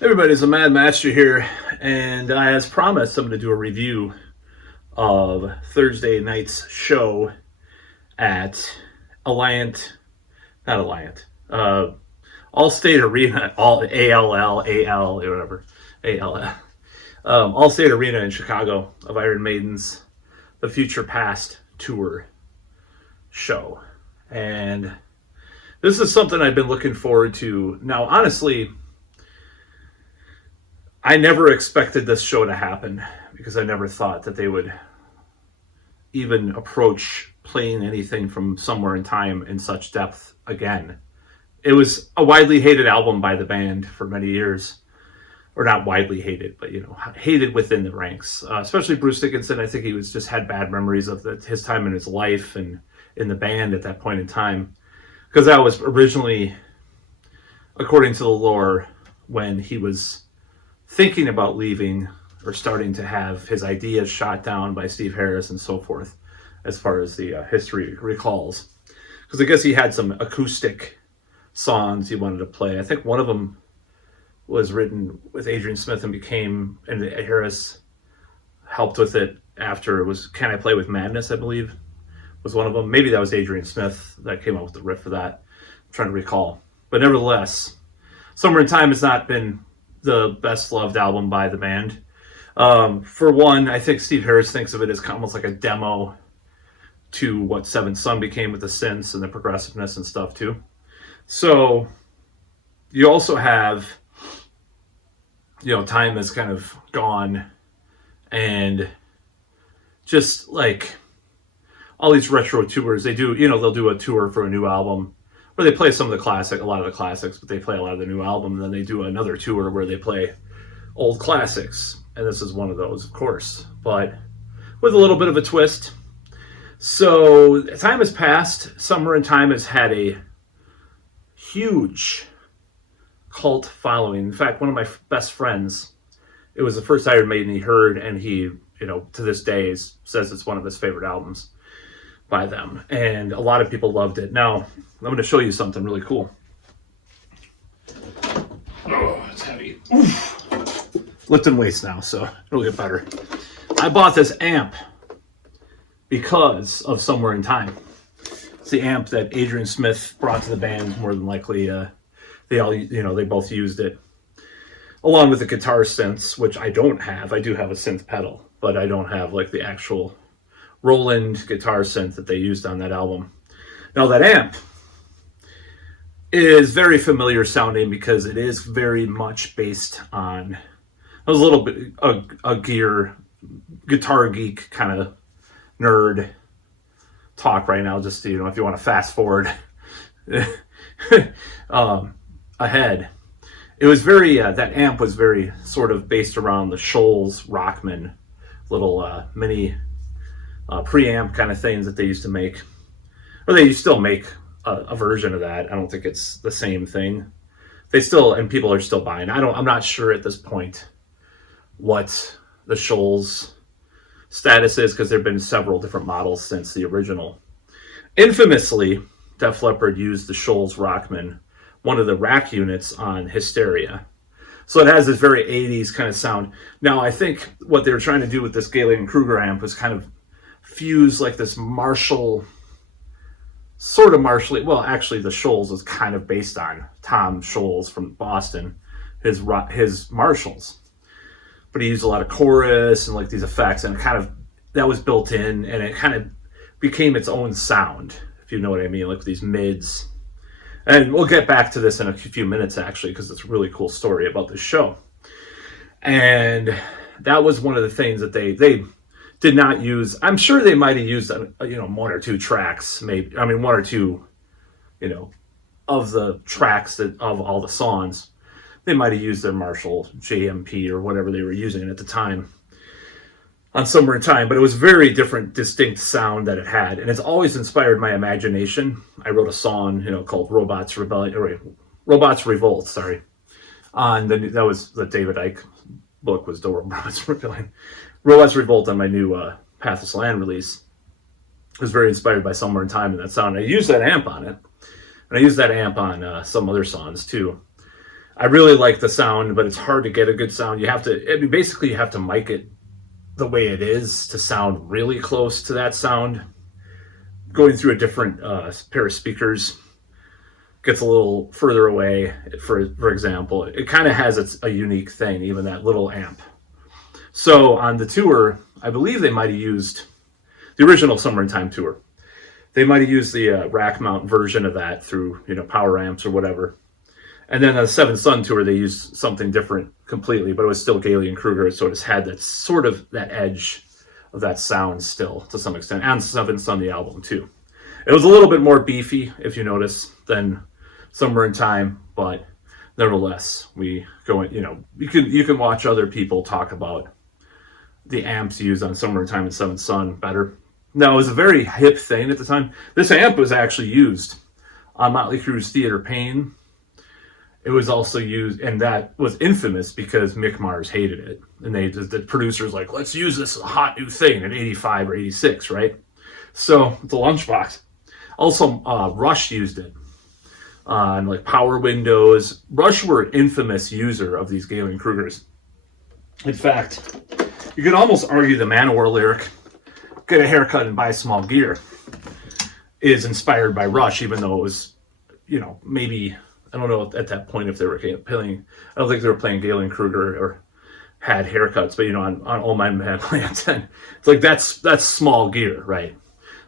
Everybody, it's a Mad Master here, and as promised, I'm going to do a review of Thursday night's show at Alliant, not Alliant, Allstate Arena, all ALL, AL, whatever, ALL, Allstate Arena in Chicago of Iron Maiden's The Future Past tour show, and this is something I've been looking forward to. Now, honestly, I never expected this show to happen because I never thought that they would even approach playing anything from Somewhere in Time in such depth again. It was a widely hated album by the band for many years, or not widely hated, but hated within the ranks. Especially Bruce Dickinson. I think he was just had bad memories of his time in his life and in the band at that point in time, because that was originally, according to the lore, when he was thinking about leaving or starting to have his ideas shot down by Steve Harris and so forth, as far as the history recalls. Because I guess he had some acoustic songs he wanted to play. I think one of them was written with Adrian Smith and Harris helped with it after. It was Can I Play With Madness, I believe, was one of them. Maybe that was Adrian Smith that came up with the riff for that. I'm trying to recall. But nevertheless, Somewhere in Time has not been the best loved album by the band. For one, I think Steve Harris thinks of it as almost like a demo to what Seventh Son became with the synths and the progressiveness and stuff too. So you also have, time has kind of gone, and just like all these retro tours, they do, they'll do a tour for a new album where they play a lot of the classics, but they play a lot of the new album. And then they do another tour where they play old classics. And this is one of those, of course, but with a little bit of a twist. So time has passed. Somewhere in Time has had a huge cult following. In fact, one of my best friends, it was the first Iron Maiden he heard, and he, to this day says it's one of his favorite albums by them, and a lot of people loved it. Now, I'm going to show you something really cool. Oh, it's heavy. Oof. Lifting weights now, so it'll get better. I bought this amp because of Somewhere in Time. It's the amp that Adrian Smith brought to the band. More than likely, they both used it, along with the guitar synths, which I don't have. I do have a synth pedal, but I don't have like the actual Roland guitar synth that they used on that album. Now, that amp is very familiar sounding because it is very much based on, I was a little bit a guitar geek kind of nerd talk right now, just to, if you want to fast forward ahead. It was very, that amp was very sort of based around the Scholes Rockman little mini preamp kind of things that they used to make, or they still make a version of that. I don't think it's the same thing. And people are still buying. I'm not sure at this point what the Scholes status is, because there have been several different models since the original. Infamously, Def Leppard used the Scholes Rockman, one of the rack units on Hysteria. So it has this very 80s kind of sound. Now, I think what they were trying to do with this Galen Kruger amp was kind of fuse like this Marshall, sort of Marshall. Well, actually, the Scholes is kind of based on Tom Scholes from Boston, his Marshalls. But he used a lot of chorus and like these effects, and that was built in, and it kind of became its own sound, if you know what I mean, like these mids. And we'll get back to this in a few minutes, actually, because it's a really cool story about this show. And that was one of the things that they did not use. I'm sure they might have used, one or two tracks, maybe. I mean, one or two, of the tracks of all the songs. They might have used their Marshall JMP or whatever they were using at the time on Somewhere in Time, but it was very different, distinct sound that it had, and it's always inspired my imagination. I wrote a song, called Robots Revolt. Sorry, that was the David Icke book, was the Robots Revolt on my new Pathless Land release. It was very inspired by Somewhere in Time and that sound. I used that amp on it, and I used that amp on some other songs too. I really like the sound, but it's hard to get a good sound. You have to, I mean, basically, you have to mic it the way it is to sound really close to that sound. Going through a different pair of speakers gets a little further away. For example, it kind of has a unique thing, even that little amp. So on the tour, I believe they might have used the original Summer in Time tour. They might have used the rack mount version of that through power amps or whatever. And then on the Seven Sun tour, they used something different completely, but it was still Gailey and Kruger, so it just had that sort of that edge of that sound still to some extent. And Seven Sun, the album too. It was a little bit more beefy, if you notice, than Somewhere in Time, but nevertheless, we go in, you can watch other people talk about the amps used on Somewhere in Time and Seven Sun better. Now, it was a very hip thing at the time. This amp was actually used on Motley Crue's Theater Pain. It was also used, and that was infamous because Mick Mars hated it. And the producers like, let's use this hot new thing in 85 or 86, right? So, the Lunchbox. Also, Rush used it on like Power Windows. Rush were an infamous user of these Galen Krugers. In fact, you could almost argue the Manowar lyric, "Get a haircut and buy small gear," is inspired by Rush, even though it was, maybe, I don't know at that point if they were playing, I don't think they were playing Galen Kruger or had haircuts, but on All My Man Plant 10, it's like that's small gear, right?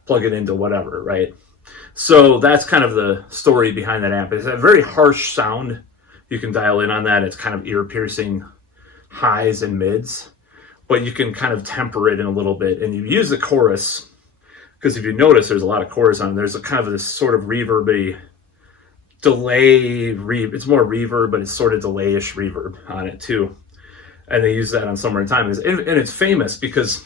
Plug it into whatever, right? So that's kind of the story behind that amp. It's a very harsh sound. You can dial in on that. It's kind of ear-piercing highs and mids, but you can kind of temper it in a little bit. And you use the chorus, because if you notice, there's a lot of chorus on it. There's a kind of this sort of reverby delay. It's more reverb, but it's sort of delay-ish reverb on it too. And they use that on Summer in Time. And it's famous because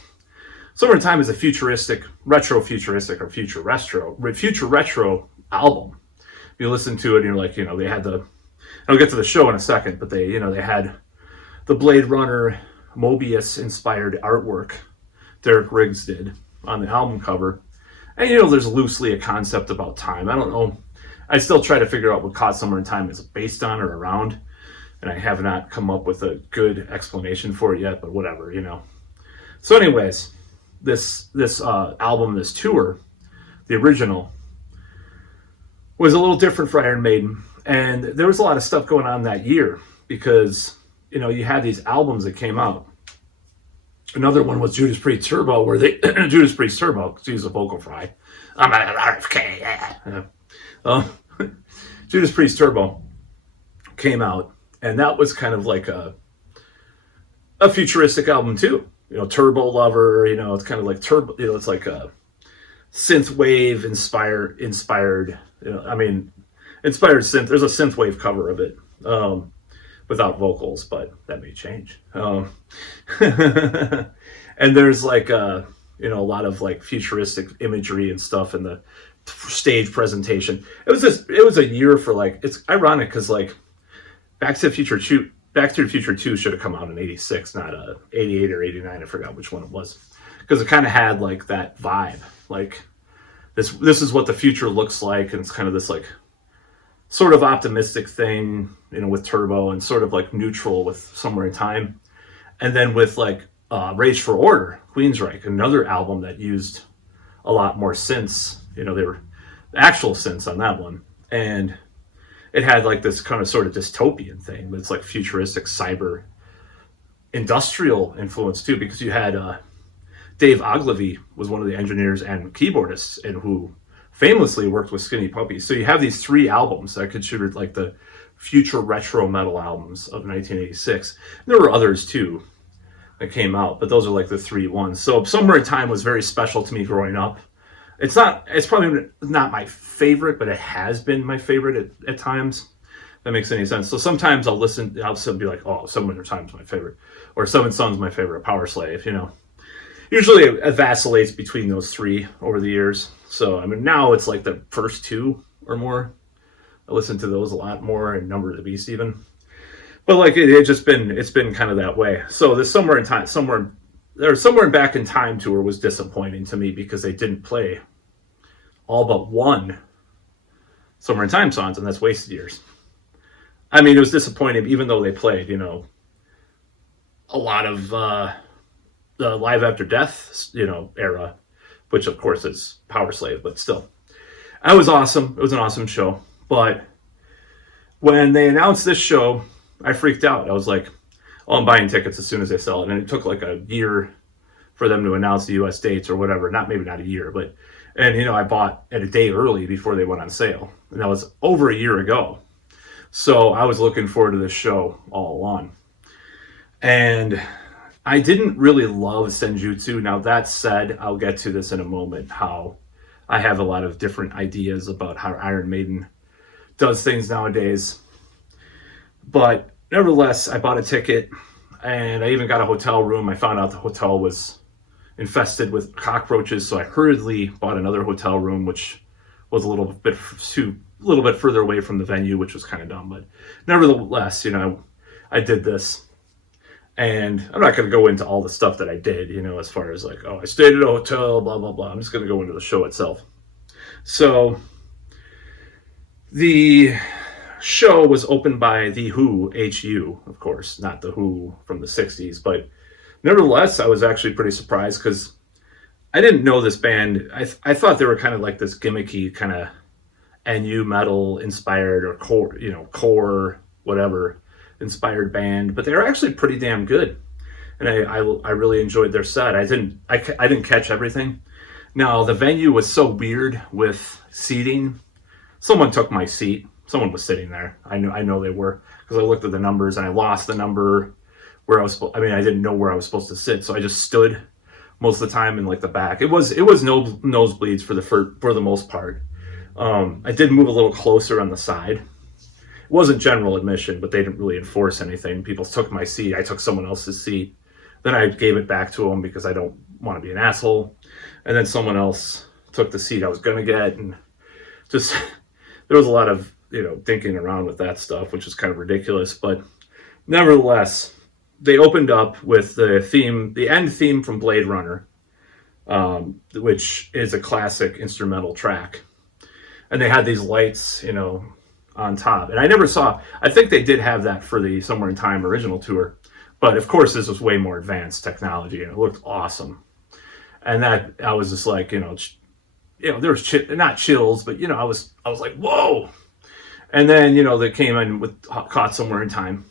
Summer in Time is a retro-futuristic or future retro album. You listen to it and you're like, they had I'll get to the show in a second, but they had the Blade Runner Mobius-inspired artwork Derek Riggs did on the album cover. And, there's loosely a concept about time. I don't know. I still try to figure out what Caught Summer in Time is based on or around, and I have not come up with a good explanation for it yet, but whatever, So anyways, this album, this tour, the original, was a little different for Iron Maiden. And there was a lot of stuff going on that year because, you had these albums that came out. Another one was Judas Priest Turbo, where Judas Priest Turbo, excuse the vocal fry. I'm at RFK, yeah. Judas Priest Turbo came out, and that was kind of like a futuristic album too. Turbo Lover, it's kind of like turbo, it's like a synth wave inspired, inspired synth. There's a synth wave cover of it, without vocals, but that may change. And there's like, a lot of like futuristic imagery and stuff in the stage presentation. It was a year for like, it's ironic because like Back to the Future 2 should have come out in 86, not 88 or 89. I forgot which one it was, because it kind of had like that vibe, like this is what the future looks like, and it's kind of this like sort of optimistic thing, with Turbo, and sort of like neutral with Somewhere in Time. And then with like Rage for Order, Queensryche, another album that used a lot more synths. They were actual synths on that one, and it had like this kind of sort of dystopian thing, but it's like futuristic cyber industrial influence too, because you had Dave Ogilvy was one of the engineers and keyboardists, and who famously worked with Skinny Puppy. So you have these three albums that are considered like the future retro metal albums of 1986. And there were others too that came out, but those are like the three ones. So Somewhere in Time was very special to me growing up. It's probably not my favorite, but it has been my favorite at times. If that makes any sense. So sometimes I'll still be like, oh, Somewhere in Time's my favorite, or Seven Sun's my favorite, Power Slave, Usually it vacillates between those three over the years. So, now it's like the first two or more. I listen to those a lot more, and Number of the Beast even. But like it's been kind of that way. So this Somewhere in Back in Time tour was disappointing to me because they didn't play all but one Somewhere in Time songs, and that's Wasted Years. I mean, it was disappointing, even though they played, a lot of the Live After Death, era, which of course is Power Slave, but still, that was awesome. It was an awesome show. But when they announced this show, I freaked out. I was like, "Oh, I'm buying tickets as soon as they sell it." And it took like a year for them to announce the U.S. dates or whatever. Maybe not a year, but I bought at a day early before they went on sale, and that was over a year ago. So I was looking forward to this show all along. And I didn't really love Senjutsu. Now, that said, I'll get to this in a moment, how I have a lot of different ideas about how Iron Maiden does things nowadays. But nevertheless, I bought a ticket, and I even got a hotel room. I found out the hotel was infested with cockroaches, so I hurriedly bought another hotel room, which was a little bit further away from the venue, which was kind of dumb. But nevertheless, I did this. And I'm not going to go into all the stuff that I did, as far as like, oh, I stayed at a hotel, blah, blah, blah. I'm just going to go into the show itself. So the show was opened by The Who, H-U, of course, not The Who from the 60s. But nevertheless, I was actually pretty surprised because I didn't know this band. I thought they were kind of like this gimmicky kind of NU metal inspired or core, whatever, inspired band, but they were actually pretty damn good, and I really enjoyed their set. I didn't catch everything. Now, the venue was so weird with seating. Someone took my seat. Someone was sitting there. I know they were, because I looked at the numbers and I lost the number where I was. I didn't know where I was supposed to sit, so I just stood most of the time in like the back. It was no nosebleeds for the most part. I did move a little closer on the side. It wasn't general admission, but they didn't really enforce anything. People took my seat. I took someone else's seat. Then I gave it back to them because I don't want to be an asshole. And then someone else took the seat I was going to get. And just, there was a lot of, thinking around with that stuff, which is kind of ridiculous. But nevertheless, they opened up with the end theme from Blade Runner, which is a classic instrumental track. And they had these lights, on top. And I think they did have that for the Somewhere in Time original tour. But of course, this was way more advanced technology, and it looked awesome. And that, I was just like, there was not chills, but, I was like, whoa. And then, they came in with Caught Somewhere in Time.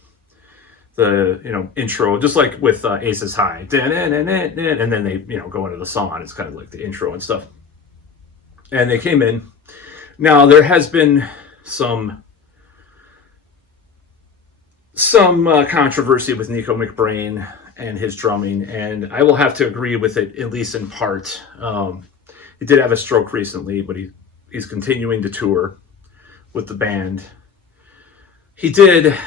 The, intro, just like with Aces High. And then they, go into the song. It's kind of like the intro and stuff. And they came in. Now, there has been some controversy with Nico McBrain and his drumming, and I will have to agree with it, at least in part. He did have a stroke recently, but he's continuing to tour with the band. The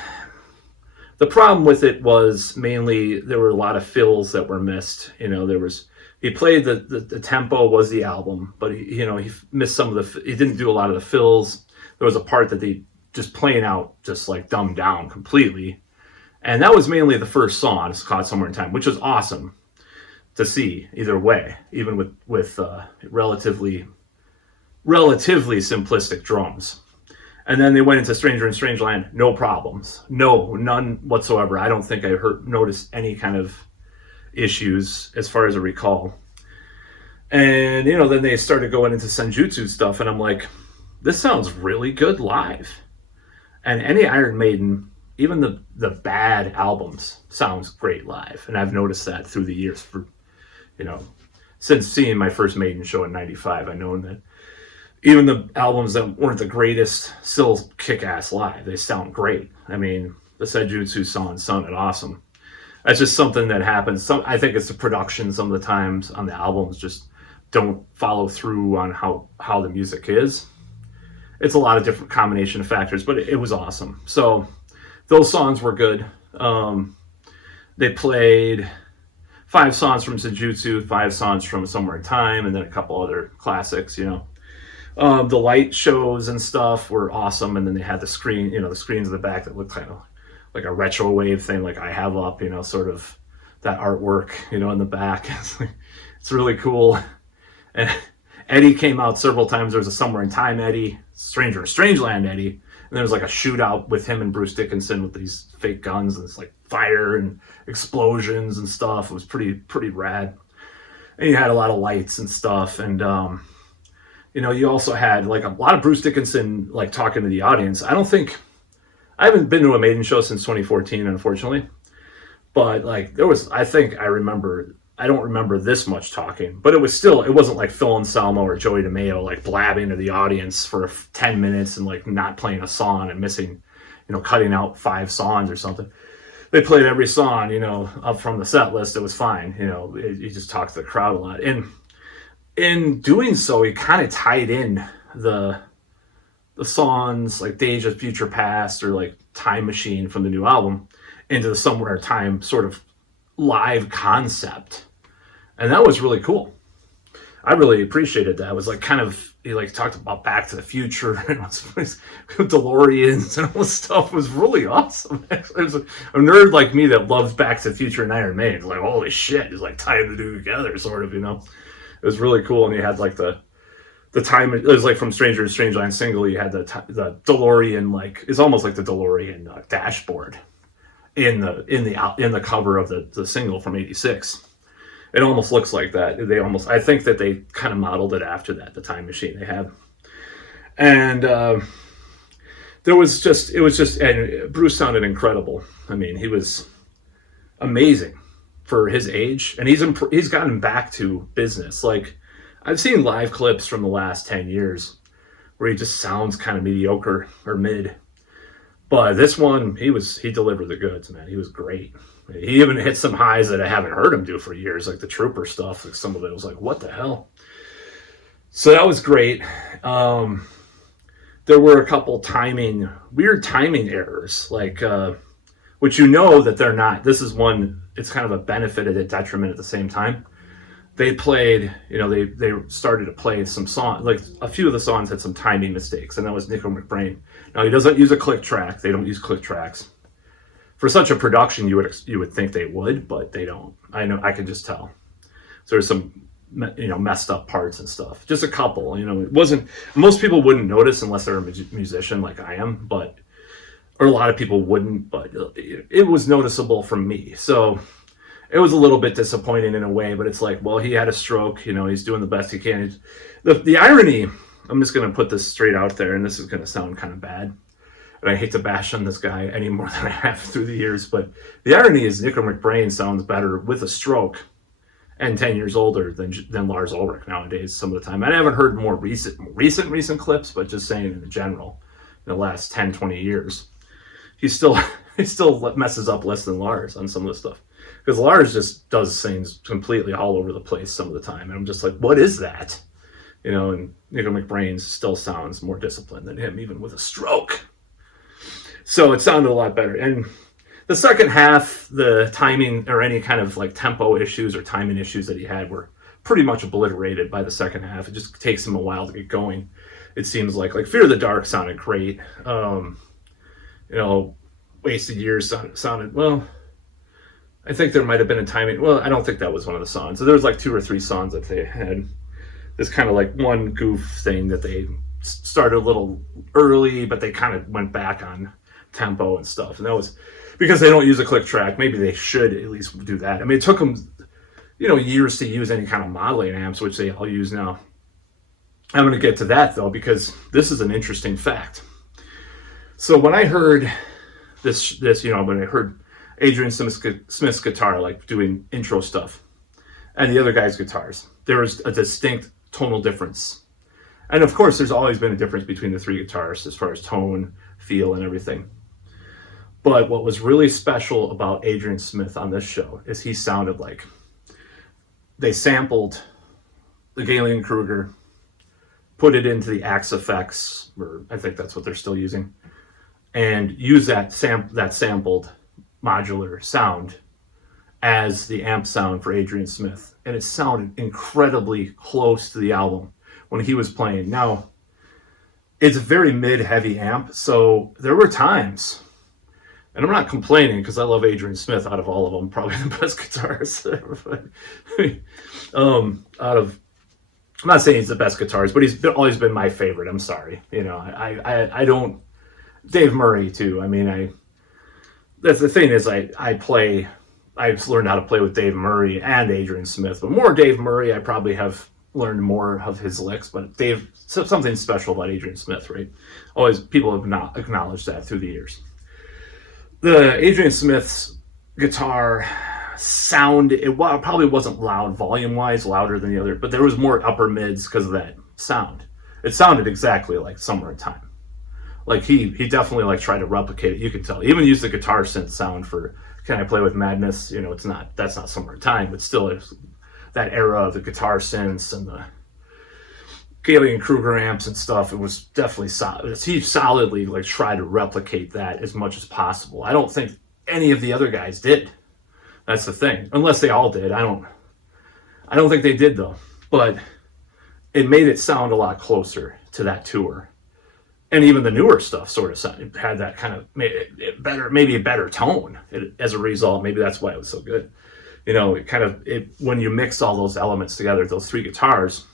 problem with it was mainly there were a lot of fills that were missed. He played the tempo was the album, but he missed some of he didn't do a lot of the fills. There was a part that they just plain out, just like dumbed down completely. And that was mainly the first song, It's Caught Somewhere in Time, which was awesome to see either way, even with relatively simplistic drums. And then they went into Stranger in Strangeland, no problems. None whatsoever. I don't think I noticed any kind of issues as far as I recall. And, then they started going into Senjutsu stuff, and I'm like, this sounds really good live. And any Iron Maiden, even the bad albums, sounds great live. And I've noticed that through the years. Since seeing my first Maiden show in '95, I've known that even the albums that weren't the greatest still kick ass live. They sound great. The Senjutsu song sounded awesome. That's just something that happens. I think it's the production some of the times on the albums just don't follow through on how the music is. It's a lot of different combination of factors, but it was awesome. So those songs were good. They played 5 songs from Senjutsu, 5 songs from Somewhere in Time, and then a couple other classics, The light shows and stuff were awesome, and then they had the screen, the screens in the back that looked kind of like a retro wave thing, like I have up, sort of that artwork, in the back. It's really cool. And Eddie came out several times. There was a Somewhere in Time Eddie, Stranger in Strangeland Eddie, and there was like a shootout with him and Bruce Dickinson with these fake guns, and it's like fire and explosions and stuff. It was pretty rad. And you had a lot of lights and stuff, and you also had like a lot of Bruce Dickinson like talking to the audience. I haven't been to a Maiden show since 2014, unfortunately. But like I don't remember this much talking, but it wasn't like Phil Anselmo or Joey DeMeo like blabbing to the audience for 10 minutes and like not playing a song and missing, cutting out 5 songs or something. They played every song, up from the set list. It was fine. He just talked to the crowd a lot. And in doing so, he kind of tied in the songs like Days of Future Past or like Time Machine from the new album into the Somewhere Time sort of live concept. And that was really cool. I really appreciated that. It was like he like talked about Back to the Future and DeLoreans and all this stuff. It was really awesome. It was a nerd like me that loves Back to the Future and Iron Maiden. Like, holy shit, it's like tying the two together, sort of, It was really cool. And you had like the time, it was like from Stranger to Strangeland single, you had the DeLorean, like, it's almost like the DeLorean dashboard in the cover of the single from '86. It almost looks like that. I think that they kind of modeled it after that, the time machine they had. And and Bruce sounded incredible. I mean, he was amazing for his age, and he's gotten back to business. Like, I've seen live clips from the last 10 years where he just sounds kind of mediocre or mid. But this one, he delivered the goods, man. He was great. He even hit some highs that I haven't heard him do for years, like the Trooper stuff. Like some of it was like, what the hell? So that was great. There were a couple weird timing errors, like, which that they're not. This is one, it's kind of a benefit and a detriment at the same time. They played, they started to play some songs, like a few of the songs had some timing mistakes, and that was Nico McBrain. Now, he doesn't use a click track. They don't use click tracks. For such a production, you would think they would, but they don't. I can just tell. So there's some, messed up parts and stuff. Just a couple, it wasn't, most people wouldn't notice unless they're a musician like I am, or a lot of people wouldn't, but it was noticeable from me. So it was a little bit disappointing in a way, but it's like, well, he had a stroke, he's doing the best he can. The irony, I'm just going to put this straight out there, and this is going to sound kind of bad, and I hate to bash on this guy any more than I have through the years, but the irony is Nico McBrain sounds better with a stroke and 10 years older than Lars Ulrich nowadays some of the time. I haven't heard more recent clips, but just saying in general, in the last 10, 20 years, he still messes up less than Lars on some of the stuff. Because Lars just does things completely all over the place some of the time. And I'm just like, what is that? And Nico McBrain still sounds more disciplined than him, even with a stroke. So it sounded a lot better. And the second half, the timing or any kind of like tempo issues or timing issues that he had were pretty much obliterated by the second half. It just takes him a while to get going. It seems like Fear of the Dark sounded great. Wasted Years sounded, well, I think there might have been a timing. Well, I don't think that was one of the songs. So there was like 2 or 3 songs that they had this kind of like one goof thing that they started a little early, but they kind of went back on tempo and stuff. And that was because they don't use a click track. Maybe they should at least do that. I mean, it took them, years to use any kind of modeling amps, which they all use now. I'm going to get to that though, because this is an interesting fact. So when I heard this, when I heard Adrian Smith's guitar, like doing intro stuff, and the other guy's guitars, there was a distinct tonal difference. And of course, there's always been a difference between the 3 guitarists as far as tone, feel, and everything. But what was really special about Adrian Smith on this show is he sounded like they sampled the Galen Kruger, put it into the Axe effects, or I think that's what they're still using, and use that sampled modular sound as the amp sound for Adrian Smith. And it sounded incredibly close to the album when he was playing. Now, it's a very mid-heavy amp, so there were times, and I'm not complaining because I love Adrian Smith out of all of them, probably the best guitarist ever. I'm not saying he's the best guitarist, but he's always been my favorite. I'm sorry. I don't, Dave Murray too. I mean, that's the thing is I've learned how to play with Dave Murray and Adrian Smith, but more Dave Murray. I probably have learned more of his licks, but something special about Adrian Smith, right? Always people have not acknowledged that through the years. The Adrian Smith's guitar sound, probably wasn't loud volume wise, louder than the other, but there was more upper mids because of that sound. It sounded exactly like Summer in Time. Like he definitely like tried to replicate it. You can tell. He even used the guitar synth sound for "Can I Play with Madness?" You know, that's not Summer in Time, but still it's that era of the guitar synths and the Galen Kruger amps and stuff. It was definitely solid. He solidly like tried to replicate that as much as possible. I don't think any of the other guys did. That's the thing. Unless they all did. I don't think they did though. But it made it sound a lot closer to that tour. And even the newer stuff sort of had that kind of better, maybe a better tone as a result. Maybe that's why it was so good. You know, when you mix all those elements together, those three guitars,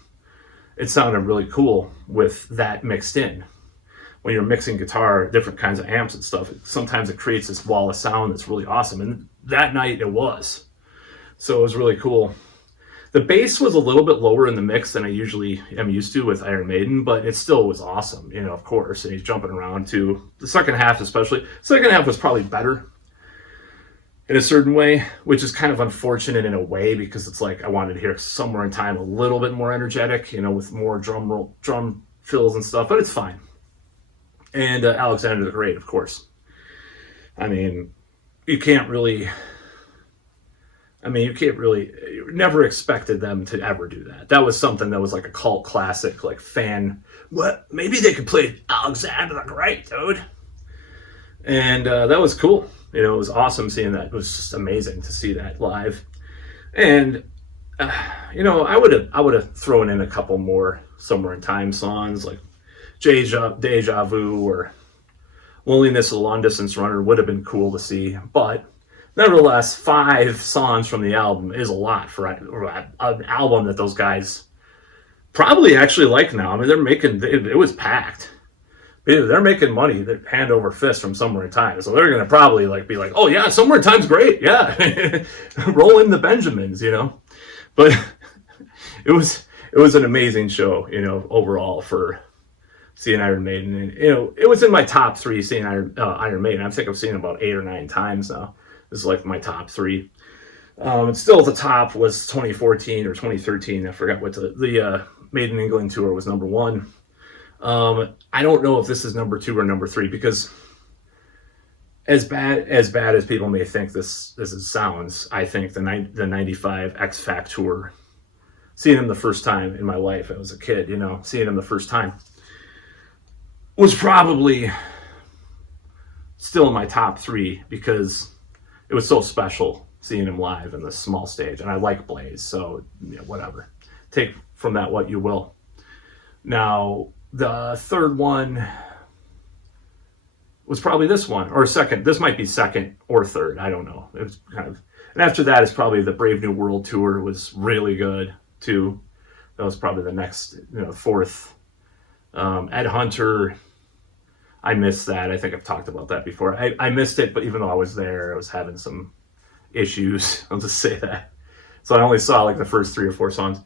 it sounded really cool with that mixed in. When you're mixing guitar, different kinds of amps and stuff, sometimes it creates this wall of sound that's really awesome. And that night it was. So it was really cool. The bass was a little bit lower in the mix than I usually am used to with Iron Maiden, but it still was awesome, you know, of course. And he's jumping around too. The second half especially. Second half was probably better in a certain way, which is kind of unfortunate in a way because it's like I wanted to hear Somewhere in Time a little bit more energetic, you know, with more drum fills and stuff, but it's fine. And Alexander the Great, of course. I mean, you never expected them to ever do that. That was something that was like a cult classic, like fan, maybe they could play Alexander the Great, dude. And that was cool. You know, it was awesome seeing that. It was just amazing to see that live. And, you know, I would have thrown in a couple more Somewhere in Time songs, like Deja Vu or Loneliness of the Long Distance Runner would have been cool to see. But nevertheless, 5 songs from the album is a lot for an album that those guys probably actually like now. I mean, it was packed. They're making money, hand over fist from Somewhere in Time. So they're going to probably be like, oh yeah, Somewhere in Time's great. Yeah. Roll in the Benjamins, you know. But it was an amazing show, you know, overall for seeing Iron Maiden. And, you know, it was in my top 3 seeing Iron Maiden. I think I've seen it about 8 or 9 times now. This is like my top 3. And still at the top was 2014 or 2013. I forgot what the Made in England tour was number 1. I don't know if this is number 2 or number 3 because as bad as people may think this sounds, I think the 95 X Fact tour, seeing him the first time in my life, I was a kid, you know, seeing him the first time was probably still in my top 3 because it was so special seeing him live in this small stage. And I like Blaze, so you know, whatever. Take from that what you will. Now, the third one was probably this one, or second. This might be second or third. I don't know. It was kind of, and after that is probably the Brave New World tour was really good too. That was probably the next, you know, fourth. Ed Hunter, I missed that. I think I've talked about that before. I missed it, but even though I was there, I was having some issues. I'll just say that. So I only saw like the first 3 or 4 songs.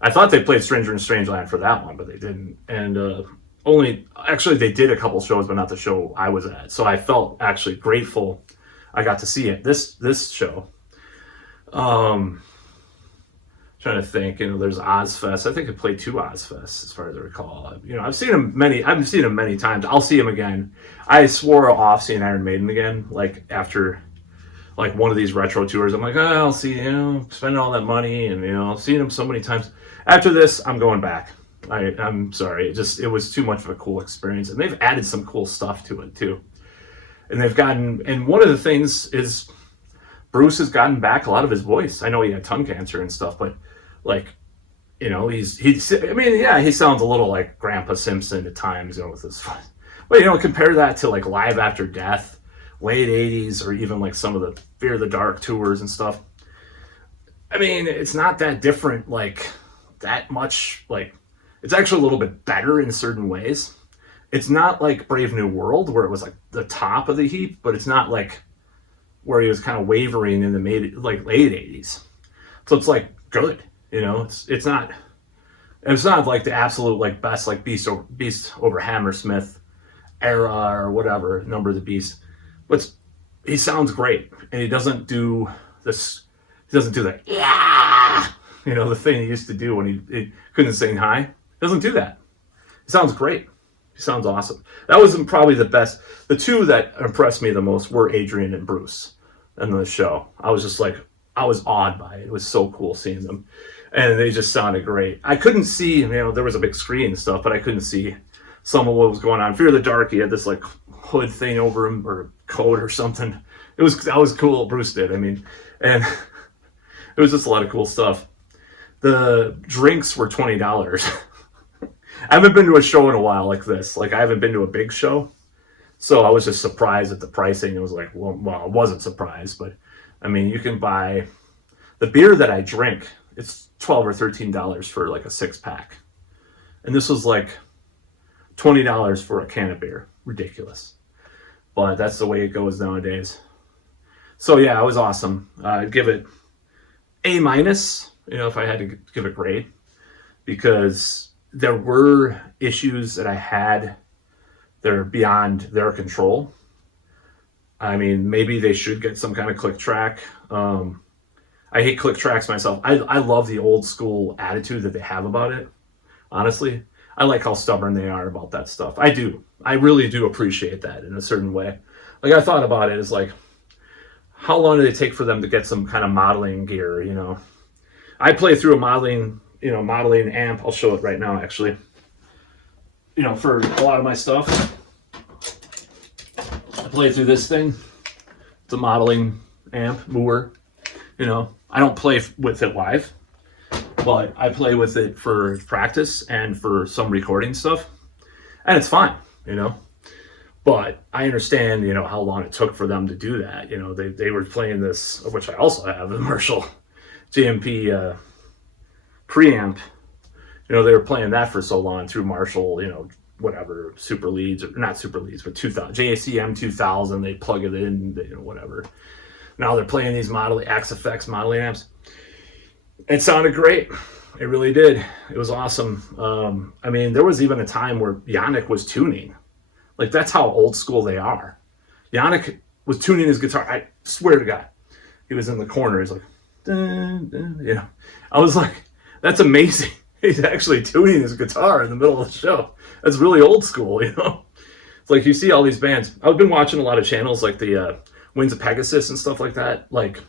I thought they played Stranger in Strangeland for that one, but they didn't. And they did a couple shows, but not the show I was at. So I felt actually grateful I got to see it this show. Trying to think, you know, there's Ozfest. I think I played 2 Ozfests as far as I recall. You know, I've seen him many times. I'll see him again. I swore off seeing Iron Maiden again, like after like one of these retro tours. I'm like, oh, I'll see, you know, spending all that money and, you know, seeing him so many times. After this, I'm going back. I'm sorry. It was too much of a cool experience. And they've added some cool stuff to it too. And one of the things is Bruce has gotten back a lot of his voice. I know he had tongue cancer and stuff, but like, you know, he sounds a little like Grandpa Simpson at times, you know, with his fun. But, you know, compare that to like Live After Death, late 80s, or even like some of the Fear the Dark tours and stuff. I mean, it's not that different, like that much. Like, it's actually a little bit better in certain ways. It's not like Brave New World where it was like the top of the heap, but it's not like where he was kind of wavering in the late 80s. So it's like good, it's not like the absolute like best like Beast over Hammersmith era or whatever, Number of the Beast. But he sounds great, and he doesn't do this. He doesn't do that. Yeah, the thing he used to do when he couldn't sing high. He doesn't do that. He sounds great. He sounds awesome. That was probably the best. The two that impressed me the most were Adrian and Bruce in the show. I was just like, I was awed by it. It was so cool seeing them, and they just sounded great. I couldn't see, there was a big screen and stuff, but I couldn't see some of what was going on. Fear the Dark, he had this like hood thing over him or coat or something. That was cool. Bruce did. And it was just a lot of cool stuff. The drinks were $20. I haven't been to a show in a while like this. Like, I haven't been to a big show. So I was just surprised at the pricing. It was like, well, I wasn't surprised, but you can buy the beer that I drink. It's $12 or $13 for like a 6-pack. And this was like $20 for a can of beer. Ridiculous. But that's the way it goes nowadays. So yeah, it was awesome. I'd give it A-, if I had to give a grade, because there were issues that I had that are beyond their control. Maybe they should get some kind of click track. I hate click tracks myself. I love the old school attitude that they have about it. Honestly, I like how stubborn they are about that stuff. I do. I really do appreciate that in a certain way. Like, I thought about it as like, how long did it take for them to get some kind of modeling gear, I play through a modeling amp. I'll show it right now, actually. For a lot of my stuff, I play through this thing. It's a modeling amp, Moore. I don't play with it live, but I play with it for practice and for some recording stuff. And it's fine, But I understand, how long it took for them to do that. They were playing this, which I also have, the Marshall JMP preamp. They were playing that for so long through Marshall, whatever, Super Leads, or not Super Leads, but 2000, JACM 2000, they plug it in, whatever. Now they're playing these XFX modeling amps. It sounded great. It really did. It was awesome. There was even a time where Yannick was tuning. Like, that's how old school they are. Yannick was tuning his guitar. I swear to God. He was in the corner. He's like, dun, dun, I was like, that's amazing. He's actually tuning his guitar in the middle of the show. That's really old school, It's like, you see all these bands. I've been watching a lot of channels like the Winds of Pegasus and stuff like that. Like,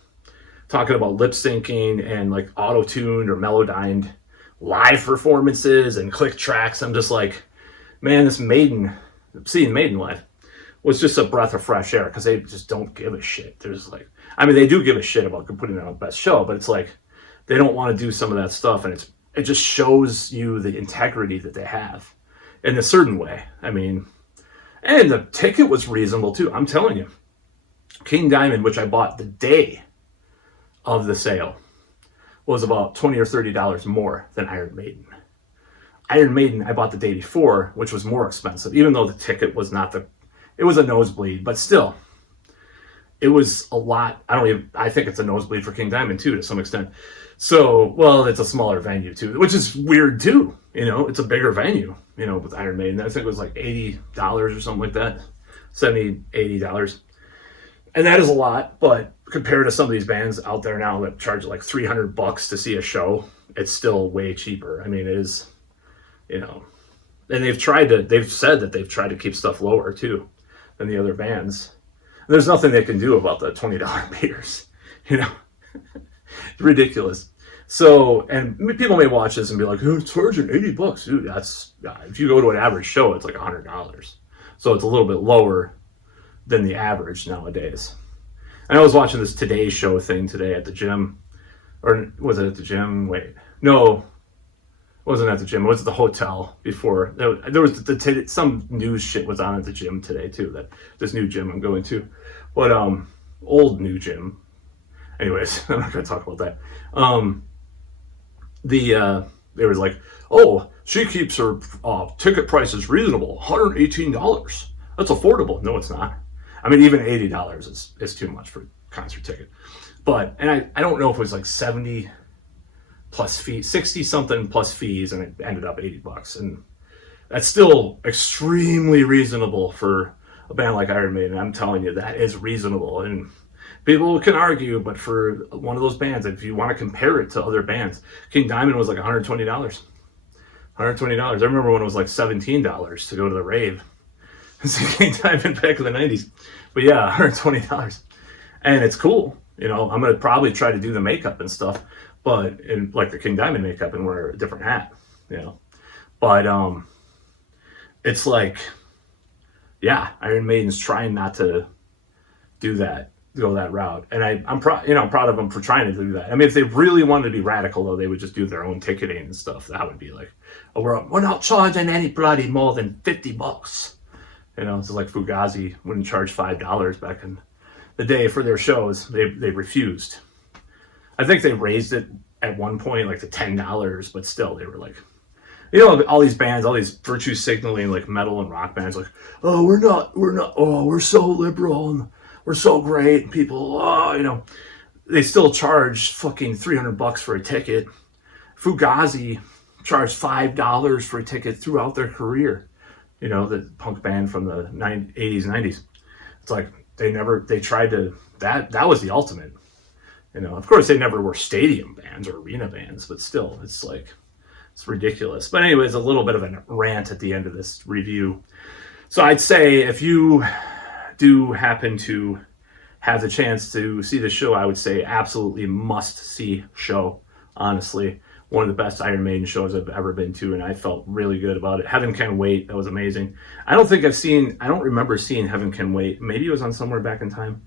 talking about lip syncing and like auto-tuned or melodined live performances and click tracks. I'm just like, man, seeing Maiden live was just a breath of fresh air, because they just don't give a shit. There's like, they do give a shit about putting on the best show, but it's like, they don't want to do some of that stuff, and it just shows you the integrity that they have in a certain way. And the ticket was reasonable too. I'm telling you, King Diamond, which I bought the day of the sale, was about $20 or $30 more than Iron Maiden. Iron Maiden, I bought the day before, which was more expensive, even though the ticket was it was a nosebleed, but still, it was a lot. I think it's a nosebleed for King Diamond too, to some extent. So, well, it's a smaller venue too, which is weird too. It's a bigger venue, with Iron Maiden. I think it was like $80 or something like that, $70, $80. And that is a lot, but compared to some of these bands out there now that charge like $300 to see a show, it's still way cheaper. It is, and they've said that they've tried to keep stuff lower too than the other bands. And there's nothing they can do about the $20 beers, It's ridiculous. So, and people may watch this and be like, oh, it's charging $80, dude. That's, if you go to an average show, it's like $100. So it's a little bit lower than the average nowadays. And I was watching this Today Show thing today at the gym. Or was it at the gym? Wait. No. It wasn't at the gym. It was at the hotel before. There was some news shit was on at the gym today too. That this new gym I'm going to. But old new gym. Anyways, I'm not going to talk about that. They was like, oh, she keeps her ticket prices reasonable, $118. That's affordable. No, it's not. I mean, even $80 is too much for a concert ticket. But, and I don't know if it was like 70 plus fees, 60 something plus fees, and it ended up $80. And that's still extremely reasonable for a band like Iron Maiden. I'm telling you, that is reasonable. And people can argue, but for one of those bands, if you want to compare it to other bands, King Diamond was like $120. $120. I remember when it was like $17 to go to the rave. It's King Diamond back in the 90s. But yeah, $120. And it's cool. You know, I'm going to probably try to do the makeup and stuff, but in like the King Diamond makeup and wear a different hat, you know. But it's like, yeah, Iron Maiden's trying not to do that, go that route. And I'm proud of them for trying to do that. I mean, if they really wanted to be radical, though, they would just do their own ticketing and stuff. That would be like, oh, we're not charging anybody more than $50. You know, it's like Fugazi wouldn't charge $5 back in the day for their shows. They refused. I think they raised it at one point like to $10, but still they were like, you know, all these bands, all these virtue signaling like metal and rock bands, like, oh, we're not, oh, we're so liberal and we're so great. And people, oh, you know, they still charge fucking $300 for a ticket. Fugazi charged $5 for a ticket throughout their career. You know, the punk band from the 80s, 90s. It's like they tried to, that was the ultimate. You know, of course they never were stadium bands or arena bands, but still, it's like, it's ridiculous. But anyways, a little bit of a rant at the end of this review. So I'd say if you do happen to have the chance to see the show, I would say absolutely must see show, honestly. One of the best Iron Maiden shows I've ever been to, and I felt really good about it. Heaven Can Wait, that was amazing. I don't remember seeing Heaven Can Wait. Maybe it was on Somewhere Back in Time.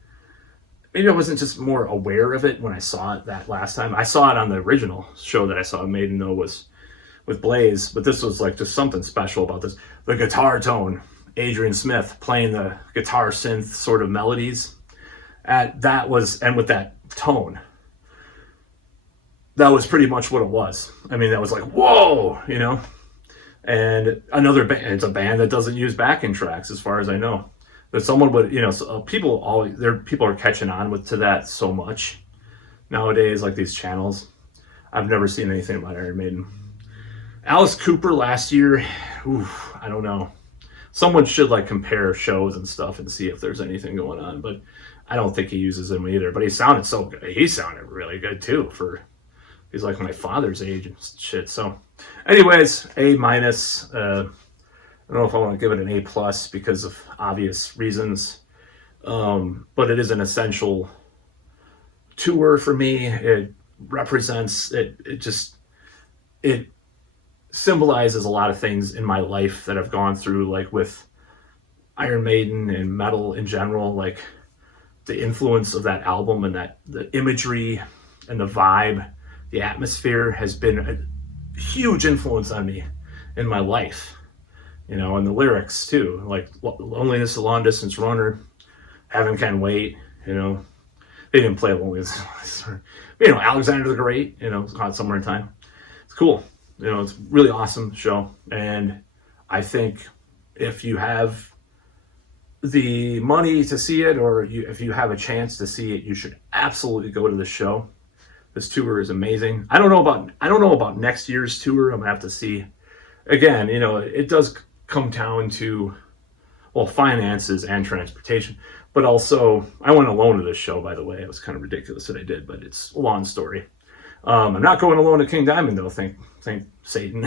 Maybe I wasn't just more aware of it when I saw it that last time. I saw it on the original show that I saw Maiden, though, was with Blaze, but this was like just something special about this. The guitar tone, Adrian Smith playing the guitar synth sort of melodies, and with that tone, that was pretty much what it was. I mean, that was like, whoa, you know. And another band, it's a band that doesn't use backing tracks, as far as I know. But someone would, you know, people are catching on to that so much nowadays, like these channels. I've never seen anything about Iron Maiden. Alice Cooper last year, I don't know. Someone should like compare shows and stuff and see if there's anything going on, but I don't think he uses them either. But he sounded so good. He sounded really good too. He's like my father's age and shit. So, anyways, A-. I don't know if I want to give it an A+ because of obvious reasons, but it is an essential tour for me. It represents it. It symbolizes a lot of things in my life that I've gone through, like with Iron Maiden and metal in general, like the influence of that album and that the imagery and the vibe, the atmosphere has been a huge influence on me in my life, you know, and the lyrics too, like Loneliness, a Long Distance Runner, Heaven Can Wait, you know, they didn't play Loneliness, you know, Alexander the Great, you know, Caught Somewhere in Time. It's cool. You know, it's a really awesome show. And I think if you have the money to see it, or if you have a chance to see it, you should absolutely go to the show. This tour is amazing. I don't know about next year's tour. I'm gonna have to see. Again, you know, it does come down to, well, finances and transportation, but also I went alone to this show, by the way. It was kind of ridiculous that I did, but it's a long story. I'm not going alone to King Diamond though, thank Satan.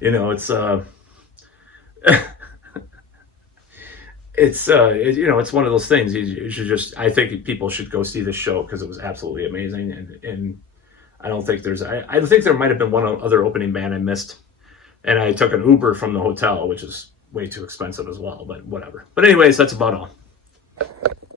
You know, it's you know, it's one of those things. You should just, I think people should go see the show because it was absolutely amazing. And I don't think I think there might have been one other opening band I missed, and I took an Uber from the hotel, which is way too expensive as well, but whatever. But anyways, that's about all.